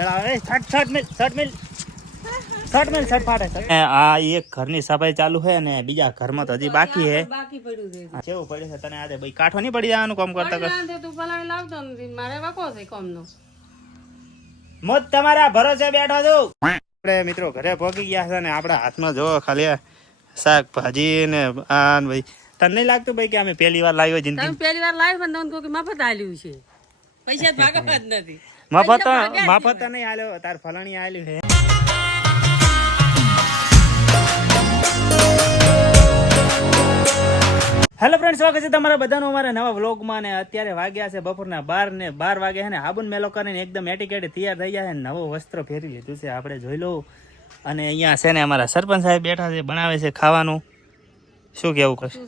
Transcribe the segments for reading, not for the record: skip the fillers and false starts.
આ એક ઘરની સફાઈ ચાલુ છે અને બીજા ઘરમાં તો હજી બાકી છે. કેવું પડ્યું છે તને? આજે ભાઈ કાઠો નહીં પડી જવાનું કામ કરતા મોત તમારા ભરોસે બેઠો છું. આપણે મિત્રો ઘરે પહોંચી ગયા છે ને આપણા હાથમાં જો ખાલી શાકભાજી ને આ ભાઈ તને નહીં લાગતું ભાઈ કે અમે પહેલી વાર લાવ્યો જિંદગી? પહેલી વાર લાવ્યો પણ તમને કોઈ મફત આલ્યું છે, પૈસા ભાગવા જ નથી. મફત તો નહીં આલ્યો, તાર ફલાણી આલ્યું છે. હેલો ફ્રેન્ડ, સ્વાગત છે તમારા બધાનું અમારા નવા વ્લોગમાં. ને અત્યારે વાગ્યા છે બપોરના 12 વાગે છે ને હાબુન મેલો કરીને એકદમ એટીકેટ તૈયાર થઈ ગયા છે. નવો વસ્ત્ર ફેરવી લીધું છે આપણે, જોઈ લો. અને અહીંયા છે ને અમારા સરપંચ સાહેબ બેઠા છે, બનાવે છે ખાવાનું. શું કેવું કરશું?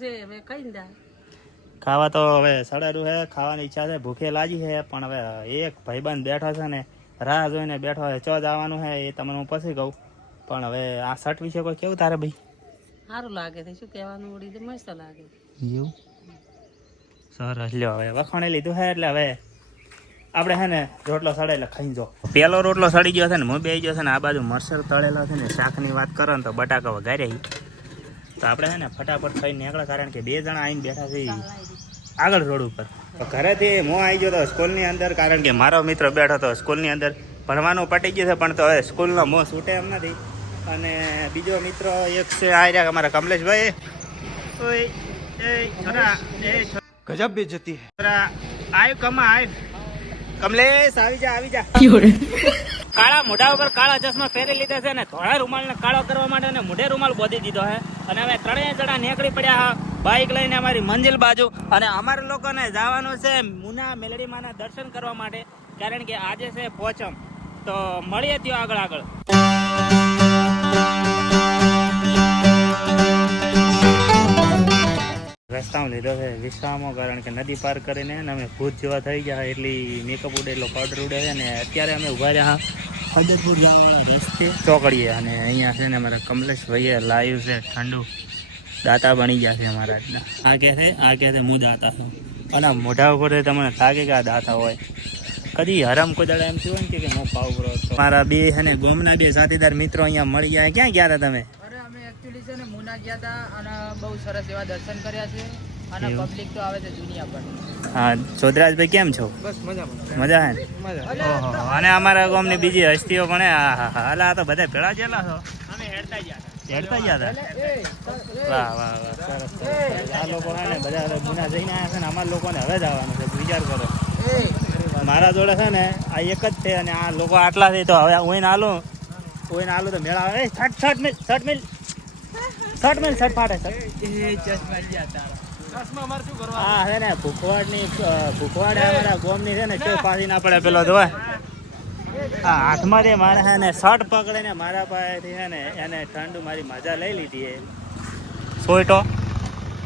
ખાવા તો હવે સડારું છે, ખાવાની ઈચ્છા છે, ભૂખે લાગી છે. પણ હવે એક ભાઈબંધ બેઠો છે ને રાહ જોઈને બેઠો છે, ચો જવાનું છે એ તમને હું પછી કહું. પણ હવે આ શર્ટ વિશે કોઈ કેવું તારે ભાઈ? સારું લાગે છે, શું કહેવાનું, ઉડી મસ્ત લાગે. એવું સરસ. લ્યો હવે વખાણે લીધું છે એટલે હવે આપણે છે ને રોટલો સડે એટલે ખાઈ જો. પેલો રોટલો સડી ગયો છે ને હું બે ગયો છે ને આ બાજુ મરસર તળેલા છે ને શાકની વાત કરો ને તો બટાકા વઘાર્યા. તો આપણે છે ને ફટાફટ ખાઈ નીકળે, કારણ કે 2 જણા આવીને બેઠા છે આગળ રોડ ઉપર. તો ઘરેથી હું આવી ગયો તો સ્કૂલની અંદર, કારણ કે મારો મિત્ર બેઠો હતો સ્કૂલની અંદર. ભણવાનું પટી ગયું છે પણ તો હવે સ્કૂલનો મોં છૂટે એમ નથી. અને બીજો મિત્ર એક છે આ રહ્યા અમારા કમલેશભાઈ. ગજબ બેઇજ્જતી આય કમા આય કમલેશ, આવી જા. કાળા મોઢા ઉપર કાળા ચશ્મા ફેરી લીધા છે ને ધોળા રૂમાલ ને કાળો કરવા માટે મોઢે રૂમાલ બોધી દીધો છે. અને હવે 3 જણા નીકળી પડ્યા બાઇક લઈને અમારી મંજિલ બાજુ. અને અમારા લોકોને જવાનું છે મુના મેલડી માના દર્શન કરવા માટે, કારણ કે આજે છે પોચમ. તો મળીએ ત્યાં આગળ. રસ્તામાં લીધો છે વિશ્રામો, કારણ કે નદી પાર કરીને અમે ભૂત જેવા થઈ ગયા, એટલી મેકઅપ ઉડે, એટલો પાવડર ઉડે છે. ને અત્યારે અમે ઉભા રહ્યા હળદરપુર જવાવાળા રસ્તે ચોકડીએ. અને અહીંયા છે ને અમારા કમલેશભાઈએ લાવ્યું છે ઠંડુ. દાતા બની ગયા છે અમારા આજના. આ કે છે હું દાતા છું. અને મોઢા ઉપર તમને લાગે કે આ દાતા હોય. કદી હરામ કોઈ દાડા એમ થયું હોય ને કે હું પાવ કરો. મારા બે છે ને ગોમના 2 સાથીદાર મિત્રો અહીંયા મળી ગયા. ક્યાં ગયા હતા તમે? છે ને મુના ગયા હતા અને બહુ સરસ એવા દર્શન કર્યા છે. અને પબ્લિક તો આવે છે દુનિયા પર. હા, ચોદરાજભાઈ કેમ છો? બસ મજા હે ને? ઓહો. અને અમારા ગામની બીજી હસ્તીઓ પણ હાલા તો બધા ભેળા જેલા છો? અમે હેડતા ગયા હતા. વાહ સરસ. આ લોકો ને બધા મુના જઈને આવ્યા છે ને અમારા લોકોને હવે જ આવવાનું છે, વિચાર કરો. મારા જોડે છે ને આ એક જ છે અને આ લોકો આટલા છે. તો હવે હું આલું તો મેળા આવે. શર્ટ ફાટે. હા છે ને ભૂખવાડ અમારા ગોમની છે ને કેવું પાછી ના પડે પેલો જોવા. હા, હાથમાંથી મારે છે ને શર્ટ પકડે ને મારા પાસેથી છે ને એને ઠંડુ મારી મજા લઈ લીધી. સોયટો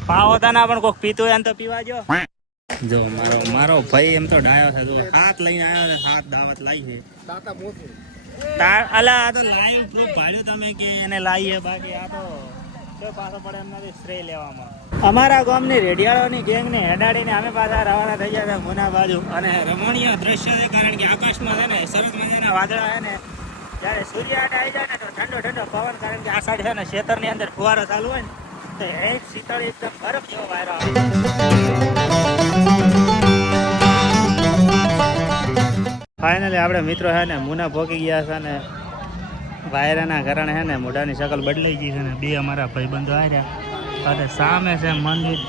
પાવ હતા ના પણ કોઈક પીતું હોય તો પીવા જો. મારો ભાઈ એમ તો ડાયો છે, હાથ લઈને આવ્યો છે, હાથ દાવત લાવી છે. અલા આ તો લાઈવ પ્રૂફ ભાડ્યો તમે કે એને લાવીએ, બાકી આ તો પાછો પડે એમ નથી શ્રેય લેવામાં. અમારા ગામની રેડિયાળોની ગેંગને હેડાડીને અમે પાછા રવાના થઈ ગયા મુના બાજુ. અને રમણીય દ્રશ્ય છે, કારણ કે આકાશમાં છે ને સરસ મજાના વાદળા છે ને જ્યારે સૂર્યાટ આવી જાય ને તો ઠંડો પવન, કારણ કે આ સાઈડ છે ને ખેતરની અંદર ફુવારો ચાલુ હોય ને તો એક શીતળ એકદમ બરફ જેવો વાયરો આવે. ફાઇનલી આપણે મિત્રો છે ને મુના ભોગી ગયા છે ને વાયરાના કારણે છે ને મોઢાની શકલ બદલાઈ ગઈ છે ને 2 અમારા ભાઈબંધો આવ્યા. અને સામે છે મંદિર.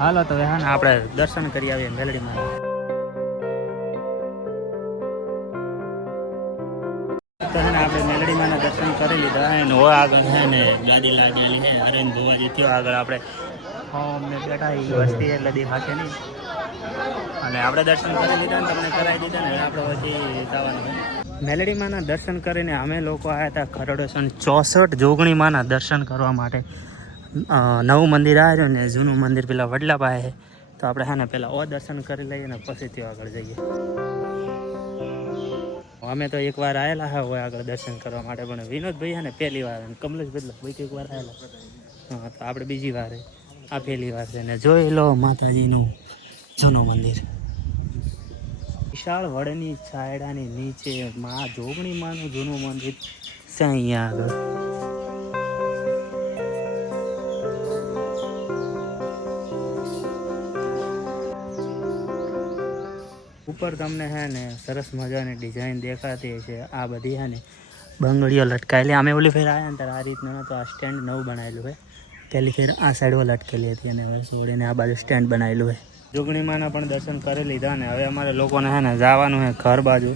હાલો તો હે ને આપણે દર્શન કરી આવીએ મેલડીમાં. તો છે ને આપણે મેલડીમાં દર્શન કરી લીધા. એને આગળ છે ને ગાડી લાગેલી છે અરેન ભોવાજી થયો આગળ. આપણે અમને બેઠા વસ્તી એટલે દેખાશે નહીં. અને આપણે દર્શન કરી લીધા ને તમને કરાવી દીધા ને આપણે પછી જવાનું. મેલડી માના દર્શન કરીને અમે લોકો આવ્યા હતા ખરડોસન 64 જોગણી માના દર્શન કરવા માટે. નવું મંદિર આવ્યું ને જૂનું મંદિર પેલા વડલા પાસે. તો આપણે હા ને પેલા દર્શન કરી લઈએ ને પછી ત્યાં આગળ જઈએ. અમે તો એકવાર આવેલા હોય આગળ દર્શન કરવા માટે, પણ વિનોદભાઈ છે ને પહેલી વાર, કમલેશભાઈ એક વાર આવેલા. હા, તો આપણે બીજી વાર, આ પહેલી વાર છે ને. જોઈ લો માતાજીનું જૂનું મંદિર. વિશાળ વડની છાયડાની નીચે માં જોગણી માનું જૂનું મંદિર છે અહીંયા આગળ. ઉપર તમને હે ને સરસ મજાની ડિઝાઇન દેખાતી છે. આ બધી હે ને બંગડીઓ લટકાયેલી. અમે ઓલી ફેર આવ્યા ને ત્યારે આ રીતનું નહોતું. આ સ્ટેન્ડ નવું બનાવેલું હોય. પહેલી ફેર આ સાઈડમાં લટકેલી હતી અને હવે છોડીને આ બાજુ સ્ટેન્ડ બનાવેલું હોય. જોગણીમાંના પણ દર્શન કરી લીધા ને હવે અમારે લોકોને હે ને જવાનું હે ઘર બાજુ.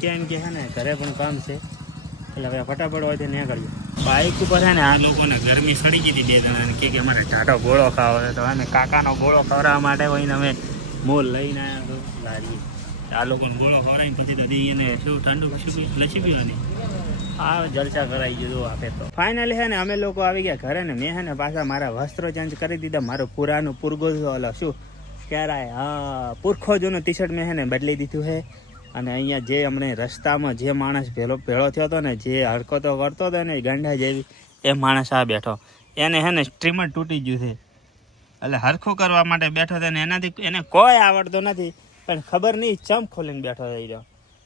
કેમ કે હે ને ઘરે પણ કામ છે એટલે હવે ફટાફટ હોય તો નીકળ્યું. બાઇક ઉપર છે ને આ લોકોને ગરમી સડી ગઈ હતી 2 જણાને કે અમારે ટાટો ગોળો ખાવો છે તો અમે કાકાનો ગોળો ખવડાવવા માટે હોઈને અમે મોલ લઈને આવ્યા તો લારીએ. આ લોકોને ગોળો ખવડાવીને પછી તો એને શું ઠંડુ લસી પીવાની આ જલસા કરાવી દીધું આપે તો. ફાઇનલી હે ને અમે લોકો આવી ગયા ઘરે ને મેં હે ને પાછા મારા વસ્ત્રો ચેન્જ કરી દીધા. મારું પુરાનું પુરગો ઓલો શું ક્યારે પુરખો જૂનું ટી શર્ટ મેં હે ને બદલી દીધું છે. અને અહીંયા જે અમને રસ્તામાં જે માણસ ભેળો થયો હતો ને જે હરકતો કરતો હતો ને ગાંડા જેવી એ માણસ આ બેઠો. એને હે ને સ્ટ્રીમર તૂટી ગયું છે એટલે હરખું કરવા માટે બેઠો હતો ને એનાથી એને કોઈ આવડતો નથી પણ ખબર નહીં ચમ ખોલીને બેઠો થઈ રહ્યો.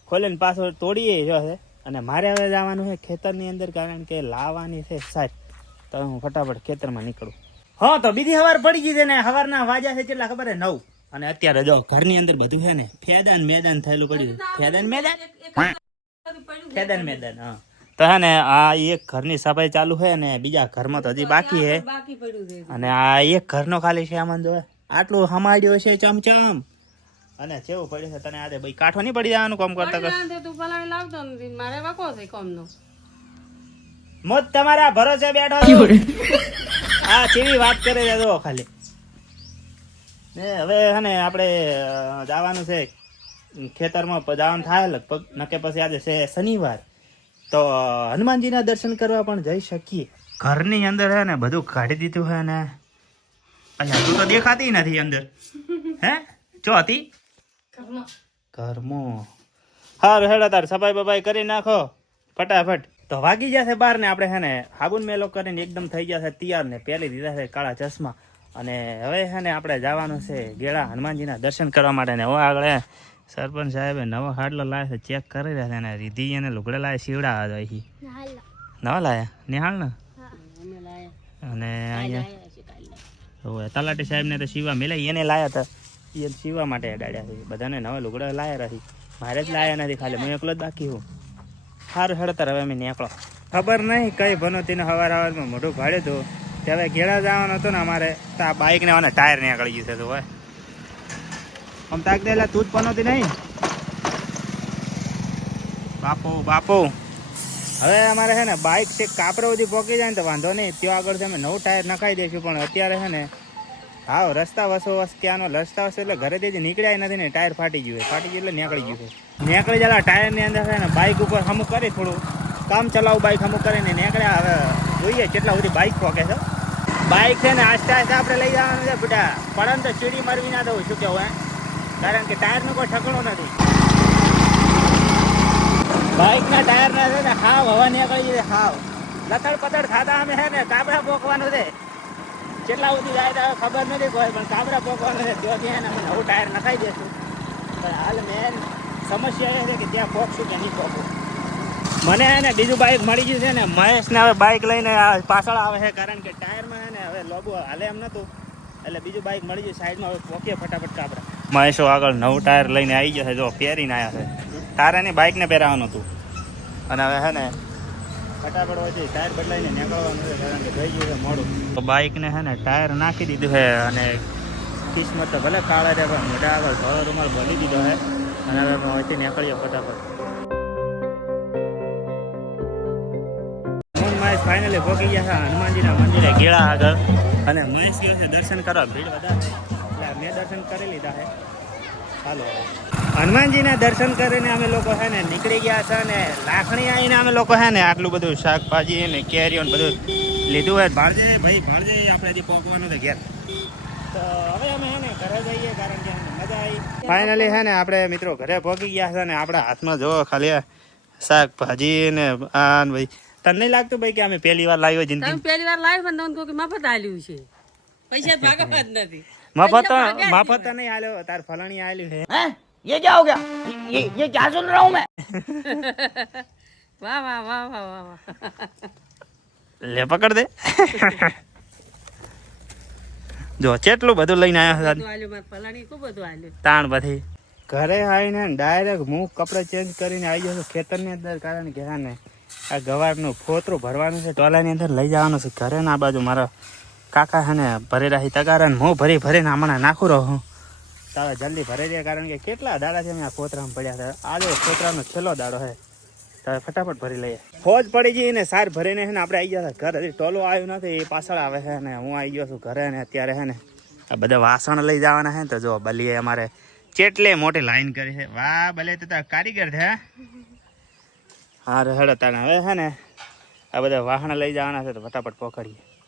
ખોલીને પાછો તોડીએ રહ્યો છે. અને મારે હવે જવાનું છે ખેતરની અંદર કારણ કે લાવવાની છે સાહેબ. તો હું ફટાફટ ખેતરમાં નીકળું. હા તો બીજી સવાર પડી ગઈ છે ને સવારના વાગ્યા છે કેટલા ખબર છે 9. અને અત્યારે જો ઘરની અંદર બધું છે ને ફેદાન મેદાન થયેલું પડ્યું. ફેદાન મેદાન હા. તો હે ને આ એક ઘરની સફાઈ ચાલુ છે અને બીજા ઘરમાં તો હજી બાકી છે. અને આ એક ઘરનો ખાલી છે આમાં જો આટલું હમાડ્યો છે ચમચમ. અને કેવું પડ્યું છે તને આજે ભાઈ કાઠો નહીં પડી જવાનું કામ કરતા મોત તમારા ભરોસે બેઠો હા કેવી વાત કરે છે જો ખાલી. ને હવે હે ને આપણે જવાનું છે ખેતરમાં જવાનું થાય લગભગ નકે પછી આજે છે શનિવાર તો હનુમાનજીના દર્શન કરવા પણ જઈ શકીએ. ઘરની અંદર હે ને બધું કાઢી દીધું છે ને અહીંયા તું તો દેખાતી નથી અંદર હે જો હતી ઘરમાં. હારું હેડો તાર સફાઈ બફાઈ કરી નાખો ફટાફટ. તો વાગી જશે 12 ને આપણે હે ને સાબુન મેલો કરીને એકદમ થઈ જશે તૈયાર ને પહેરી દીધા છે કાળા ચશ્મા. અને હવે છે ને આપણે જવાનું છે ગેળા હનુમાનજીના દર્શન કરવા માટે. ને હવે આગળ સરપંચ સાહેબે નવો હાડલો લાવ્યો છે ચેક કરી રહ્યા છે ને રીધી અને લુગડે લાવે શીવડા આવી નવા લાયા નિહાળ ને. અને અહીંયા તલાટી સાહેબને તો શીવા મેલાઈ એને લાયા હતા એ શીવા માટે અડાડ્યા છે. બધાને નવા લુગડા લાયા રહી મારે જ લાયા નથી ખાલી હું એકલો જ બાકી હું. સારું હેડતા હવે અમે નીકળો. ખબર નહીં કઈ ભનોતીને સવારમાં મોઢું ભાડ્યું હતું હવે ઘેડા જવાનું હતું ને અમારે તો આ બાઇક ને ટાયર નીકળી ગયું છે તો હોય આમ તાક દેલા તું જ પનોતી નહીં બાપો. હવે અમારે છે ને બાઇક છે કાપરો સુધી પહોંચી જાય ને તો વાંધો નહીં ત્યાં આગળ છે અમે નવું ટાયર નખાઈ દઈશું. પણ અત્યારે છે ને હાવ રસ્તા વસો ત્યાંનો રસ્તા વસો એટલે ઘરેથી નીકળ્યા નથી ને ટાયર ફાટી ગયું એટલે નીકળી ગયું છે. નીકળી જાય ટાયરની અંદર છે ને બાઇક ઉપર અમુક કરી થોડું કામ ચલાવું બાઇક અમુક કરીને નીકળ્યા. હવે જોઈએ કેટલા બધી બાઇક પોકે છે. બાઇક છે ને આસ્તે આસ્તે આપણે લઈ જવાનું છે બેટા પડે તો ચીડી મારવી ના દઉં શું કેવું કારણ કે ટાયરનું કોઈ ઠકણું નથી. બાઇકના ટાયરના છે ને હાવ હવા નીકળી જાય હાવ લથડ પથડ ખાતા અમે છે ને કાબરા પોકવાનું છે. કેટલા સુધી જાય તો ખબર નથી કોઈ પણ કાબરા પોકવાનું છે ત્યાંથી એને અમે નવું ટાયર નખાઈ દઈશું. પણ હાલ મેન સમસ્યા એ છે કે ત્યાં પોકશું કે નહીં પોકવું. મને હે ને બીજું બાઇક મળી ગયું છે ને મહેશને હવે બાઇક લઈને પાછળ આવે છે કારણ કે ટાયરમાં હે ને હવે લોબો હાલે એમ નહોતું એટલે બીજું બાઇક મળી ગયું સાઈડમાં હવે પોકીએ ફટાફટ કાબરા. મહેશો આગળ નવું ટાયર લઈને આવી ગયો છે જો પહેરીને આવ્યા છે. તારે એની બાઇકને પહેરાવાનું હતું અને હવે હે ને ફટાફટ હોય છે ટાયર બદલાઈને નીકળવાનું છે કારણ કે થઈ ગયું છે મોડું. તો બાઇકને હે ને ટાયર નાખી દીધું છે અને કિસ્મત તો ભલે કાળા છે પણ મોઢા આગળ ધોળો રૂમાલ ભરી દીધો છે અને હવે હોયથી નીકળીએ ફટાફટ. મહેશ ફાઇનલી પહોંચી ગયા છે હનુમાનજીના મંદિરે ગેળા આગળ અને મહેશ ગયો છે દર્શન કરવા. ભીડ વધારે એટલે મેં દર્શન કરી લીધા છે. ચાલો હનુમાનજીના દર્શન કરીને અમે લોકો છે ને નીકળી ગયા છે અને લાખણી આવીને અમે લોકો છે ને આટલું બધું શાકભાજી ને કેરીઓ બધું લીધું હોય. ભાળજે આપણે પહોંચવાનું છે ઘેર. તો હવે અમે છે ને ઘરે જઈએ કારણ કે મજા આવી. ફાઇનલી છે ને આપણે મિત્રો ઘરે પહોંચી ગયા છે ને આપણા હાથમાં જોવો ખાલી શાકભાજી ને આ ભાઈ તને નહીં લાગતું ભાઈ કે અમે પહેલી વાર લાવ્યો જિંદગી પહેલી વાર લાવ્યો પણ તમને કોઈ મફત આલ્યું છે પૈસા ભાગવા જ નથી. મફત નહીં આલ્યો તાર ફલાણી આલ્યું છે ये क्या हो गया? ये क्या सुन रहा हूँ मैं? વાહ વાહ વાહ વાહ વાહ વાહ લે પકડ દે. જો કેટલું બધું લઈને આવ્યા બધું આલ્યું મારે પલાણી ખૂબ બધું આલ્યું તાણ પછી ઘરે આવીને ડાયરેક્ટ હું કપડાં ચેન્જ કરીને આવી ગયો છું ખેતરની અંદર, કારણ કે હા ને આ ગવારનું ફોતરું ભરવાનું છે, ટોલાની અંદર લઈ જવાનું છે ઘરે. ને આ બાજુ મારા કાકા છે ને ભરી રાખી તગારા, ને હું ભરીને હમણાં નાખું રહું. તારે જલ્દી ભરી દે, કારણ કે કેટલા દાડા છે મેં આ ફોતરામાં પડ્યા છે. આજે ફોતરાનો છેલ્લો દાડો છે, તારે ફટાફટ ભરી લઈએ. ફોજ પડી ગઈ ને સાર ભરીને છે ને આપણે આવી ગયા હતા ઘર. હજી ટોલો આવ્યું નથી, એ પાછળ આવે છે ને હું આવી ગયો છું ઘરે. ને અત્યારે છે ને આ બધા વાસણ લઈ જવાના છે ને, તો જો બલીએ અમારે કેટલે મોટી લાઈન કરી છે. વાહ ભલે તો તાર કારીગર છે. હા હેડો તારે હવે છે ને આ બધા વાહન લઈ જવાના છે, તો ફટાફટ પકડીએ.